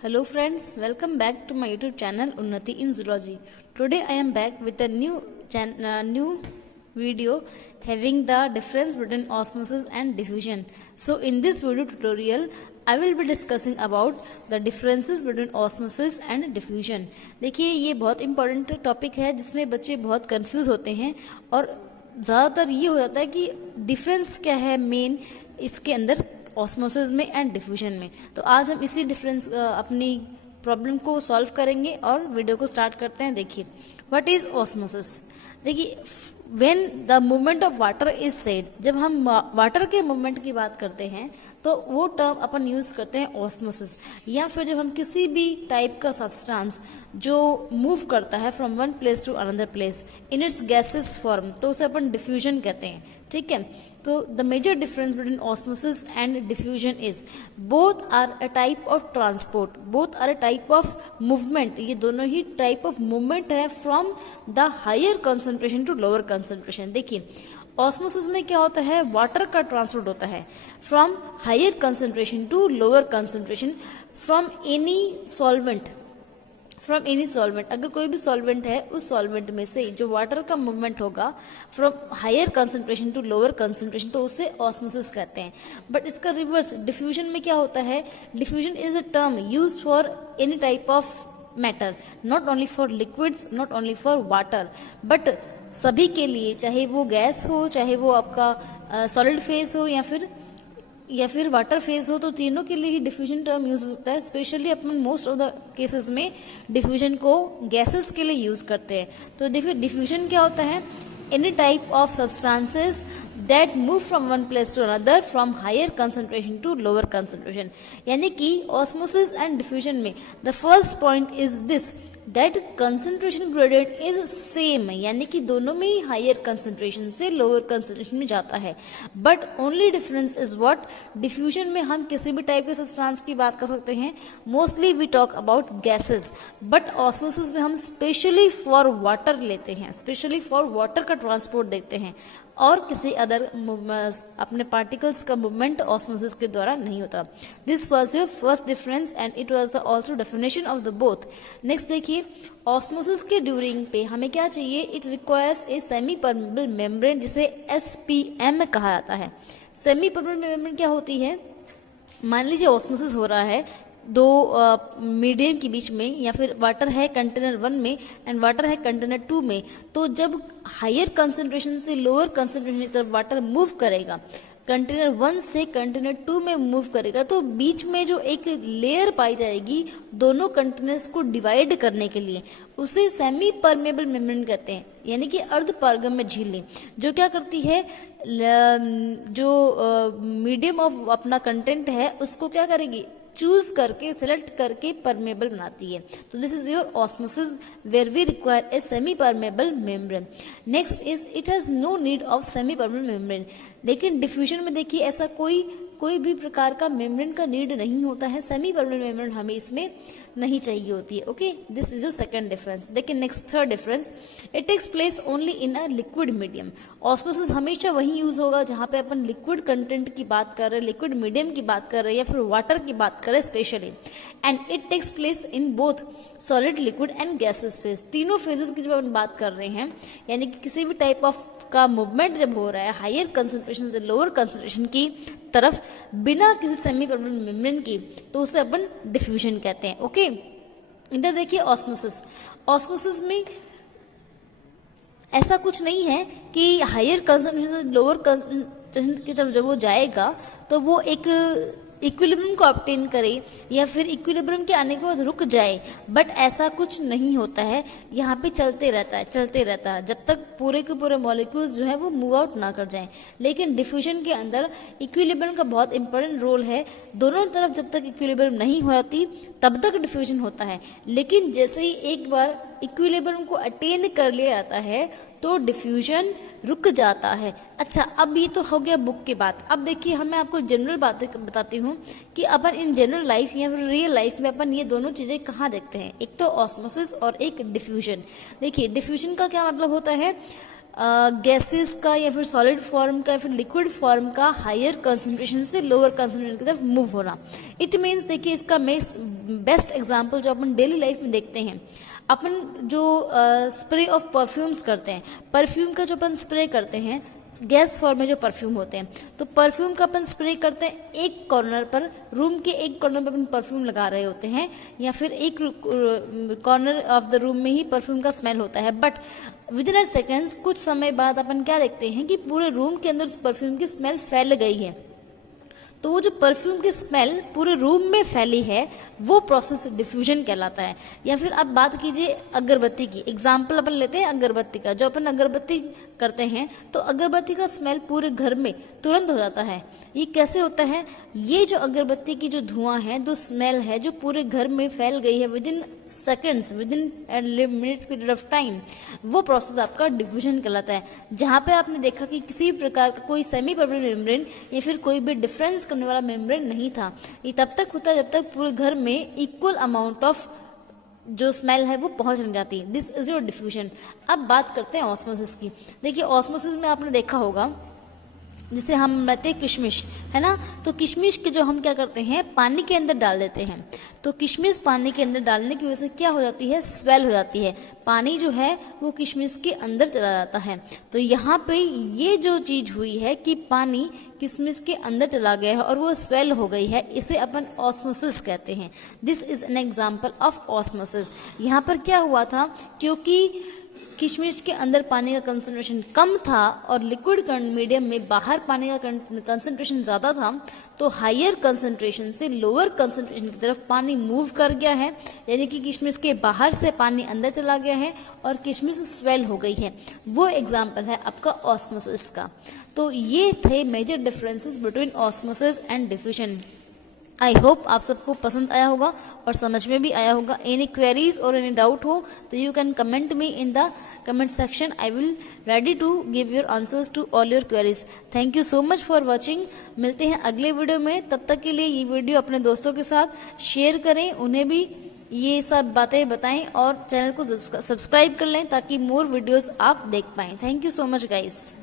Hello friends, welcome back to my YouTube channel Unnati in Zoology. Today I am back with a new video having the difference between osmosis and diffusion. So in this video tutorial I will be discussing about the differences between osmosis and diffusion. देखिए ये बहुत important topic है जिसमें बच्चे बहुत confuse होते हैं और ज़्यादातर ये हो जाता है कि डिफरेंस क्या है मेन इसके अंदर ऑस्मोसिस में एंड डिफ्यूजन में। तो आज हम इसी डिफरेंस अपनी प्रॉब्लम को सॉल्व करेंगे और वीडियो को स्टार्ट करते हैं। देखिए व्हाट इज ऑस्मोसिस। देखिए when the movement of water is said, जब हम वाटर के मूवमेंट की बात करते हैं तो वो टर्म अपन यूज़ करते हैं ऑस्मोसिस। या फिर जब हम किसी भी टाइप का सब्सटेंस जो मूव करता है from one place to another place in its gases form तो उसे अपन डिफ्यूजन कहते हैं। ठीक है, तो the major difference between osmosis and diffusion is both are a type of transport, both are a type of movement. ये दोनों ही टाइप ऑफ मूवमेंट है from the higher concentration to lower concentration. देखिए ऑस्मोसिस में क्या होता है, water का ट्रांसपोर्ट होता है from higher concentration to lower concentration from any solvent, from any solvent. अगर कोई भी सॉल्वेंट है उस सॉल्वेंट में से जो वाटर का मूवमेंट होगा from higher concentration to lower concentration तो उसे ऑस्मोसिस कहते हैं। बट इसका रिवर्स डिफ्यूजन में क्या होता है, diffusion is a term used for any type of matter, not only for liquids, not only for water, but सभी के लिए, चाहे वो गैस हो, चाहे वो आपका सॉलिड फेस हो या फिर वाटर फेज हो, तो तीनों के लिए ही डिफ्यूजन टर्म यूज होता है। Specially upon most of the cases में डिफ्यूजन को गैसेस के लिए यूज करते हैं। तो देखिए डिफ्यूजन क्या होता है, any type of substances that move from one place to another from higher concentration to lower concentration. यानी कि ऑस्मोसिस एंड डिफ्यूजन में the first point is this that concentration gradient is same, यानी कि दोनों में ही हायर कंसंट्रेशन से lower concentration में जाता है। But only difference is what, diffusion में हम किसी भी टाइप के सब्सटेंस की बात कर सकते हैं, mostly we talk about gases, but osmosis में हम स्पेशली फॉर वाटर लेते हैं, स्पेशली फॉर वाटर का ट्रांसपोर्ट देखते हैं और किसी अदर अपने पार्टिकल्स का मूवमेंट ऑस्मोसिस के द्वारा नहीं होता। This was your first difference and it was the also definition of the both. Next देखिए ऑस्मोसिस के ड्यूरिंग पे हमें क्या चाहिए, it requires a semi permeable membrane जिसे SPM कहा जाता है। सेमी परमेबल मेम्ब्रेन क्या होती है, मान लीजिए ऑस्मोसिस हो रहा है दो मीडियम के बीच में, या फिर वाटर है कंटेनर 1 में एंड वाटर है कंटेनर 2 में, तो जब हायर कंसंट्रेशन से लोअर कंसंट्रेशन की तरफ वाटर मूव करेगा, कंटेनर 1 से कंटेनर 2 में मूव करेगा, तो बीच में जो एक लेयर पाई जाएगी दोनों कंटेनर्स को डिवाइड करने के लिए, उसे सेमी परमेबल मेम्ब्रेन कहते हैं, यानी कि अर्ध पारगम्य झिल्ली, जो क्या करती है जो मीडियम ऑफ अपना कंटेंट है उसको क्या करेगी, चूज करके सेलेक्ट करके परमेबल बनाती है। तो this is your osmosis where we require a semi permeable membrane. Next is it has no need of semi permeable membrane. लेकिन डिफ्यूजन में देखिए ऐसा कोई भी प्रकार का मेम्ब्रेन का नीड नहीं होता है, सेमी परमेबल मेम्ब्रेन हमें इसमें नहीं चाहिए होती है। Okay, this is your second difference. देखिए next third difference, it takes place only in a liquid medium. Osmosis हमेशा वही यूज होगा जहाँ पे अपन लिक्विड कंटेंट की बात कर रहे हैं, लिक्विड मीडियम की बात कर रहे हैं या फिर वाटर की बात कर रहे हैं specially, and it takes place in both solid, liquid and gases phase. तीनों फेजेस की जब अपन बात कर रहे हैं, यानी कि किसी भी टाइप ऑफ का मूवमेंट जब हो रहा है हायर कंसंट्रेशन से लोअर कंसंट्रेशन की तरफ बिना किसी सेमी परमेबल मेम्ब्रेन की, तो उसे अपन डिफ्यूजन कहते हैं। ओके, इधर देखिए ऑस्मोसिस। ऑस्मोसिस में ऐसा कुछ नहीं है कि हायर कंसंट्रेशन से लोअर कंसंट्रेशन की तरफ जब वो जाएगा तो वो एक इक्विलिब्रियम को ऑब्टेन करे या फिर इक्विलिब्रियम के आने के बाद रुक जाए, बट ऐसा कुछ नहीं होता है। यहाँ पे चलते रहता है जब तक पूरे के पूरे मॉलिक्यूल्स जो है वो मूव आउट ना कर जाएं। लेकिन डिफ्यूजन के अंदर इक्विलिब्रियम का बहुत इंपॉर्टेंट रोल है, दोनों तरफ जब तक इक्विलिब्रियम नहीं हो जाती तब तक डिफ्यूजन होता है, लेकिन जैसे ही एक बार इक्विलिब्रियम को अटेन कर लिया जाता है तो डिफ्यूजन रुक जाता है। अच्छा, अब ये तो हो गया बुक की बात। अब देखिए मैं आपको जनरल बातें बताती हूँ कि अपन इन जनरल लाइफ या फिर रियल लाइफ में अपन ये दोनों चीज़ें कहाँ देखते हैं, एक तो ऑस्मोसिस और एक डिफ्यूजन। देखिए डिफ्यूजन का क्या मतलब होता है, गैसेस का या फिर सॉलिड फॉर्म का या फिर लिक्विड फॉर्म का हायर कंसंट्रेशन से लोअर कंसंट्रेशन की तरफ मूव होना। इट मीन्स देखिए इसका बेस्ट एग्जांपल जो अपन डेली लाइफ में देखते हैं, अपन जो स्प्रे ऑफ परफ्यूम्स करते हैं, परफ्यूम का जो अपन स्प्रे करते हैं गैस फॉर्म में जो परफ्यूम होते हैं, तो परफ्यूम का अपन स्प्रे करते हैं एक कॉर्नर पर, रूम के एक कॉर्नर पर अपन परफ्यूम लगा रहे होते हैं या फिर एक कॉर्नर ऑफ द रूम में ही परफ्यूम का स्मेल होता है, but with in a seconds कुछ समय बाद अपन क्या देखते हैं कि पूरे रूम के अंदर उस परफ्यूम की स्मेल फैल गई है। तो वो जो परफ्यूम की स्मेल पूरे रूम में फैली है वो प्रोसेस डिफ्यूजन कहलाता है। या फिर अब बात कीजिए अगरबत्ती की, एग्जाम्पल अपन लेते हैं अगरबत्ती का। जो अपन अगरबत्ती करते हैं तो अगरबत्ती का स्मेल पूरे घर में तुरंत हो जाता है। ये कैसे होता है? ये जो अगरबत्ती की जो धुआं है, जो स्मेल है, जो पूरे घर में फैल गई है with in seconds, with in limited period of time, वो प्रोसेस आपका डिफ्यूजन कहलाता है। जहाँ पे आपने देखा कि किसी प्रकार का कोई सेमी परमानेंट मेम्ब्रेन या फिर कोई भी डिफरेंस करने वाला मेम्ब्रेन नहीं था। ये तब तक होता है जब तक पूरे घर में इक्वल अमाउंट ऑफ जो स्मेल है वो पहुंच नहीं जाती। This is your diffusion. अब बात करते हैं ऑस्मोसिस की। देखिए ऑस्मोसिस में आपने देखा होगा जिसे हम बनाते हैं किशमिश, है ना, तो किशमिश के जो हम क्या करते हैं पानी के अंदर डाल देते हैं, तो किशमिश पानी के अंदर डालने की वजह से क्या हो जाती है? स्वेल हो जाती है। पानी जो है वो किशमिश के अंदर चला जाता है। तो यहाँ पे ये जो चीज़ हुई है कि पानी किशमिश के अंदर चला गया है और वो स्वेल हो गई है, इसे अपन ऑस्मोसिस कहते हैं। This is an example of osmosis. यहाँ पर क्या हुआ था, क्योंकि किशमिश के अंदर पानी का कंसंट्रेशन कम था और लिक्विड मीडियम में बाहर पानी का कंसंट्रेशन ज़्यादा था, तो हायर कंसंट्रेशन से लोअर कंसंट्रेशन की तरफ पानी मूव कर गया है, यानी कि किशमिश के बाहर से पानी अंदर चला गया है और किशमिश स्वेल हो गई है। वो एग्जाम्पल है आपका ऑस्मोसिस का। तो ये थे major differences between osmosis and diffusion. I hope आप सबको पसंद आया होगा और समझ में भी आया होगा। एनी क्वेरीज और एनी डाउट हो तो you can comment me in the comment section. I will ready to give your answers to all your queries. Thank you so much for watching. मिलते हैं अगले वीडियो में। तब तक के लिए ये वीडियो अपने दोस्तों के साथ शेयर करें, उन्हें भी ये सब बातें बताएं और चैनल को सब्सक्राइब कर लें ताकि मोर वीडियोज़ आप देख पाएँ। Thank you so much guys.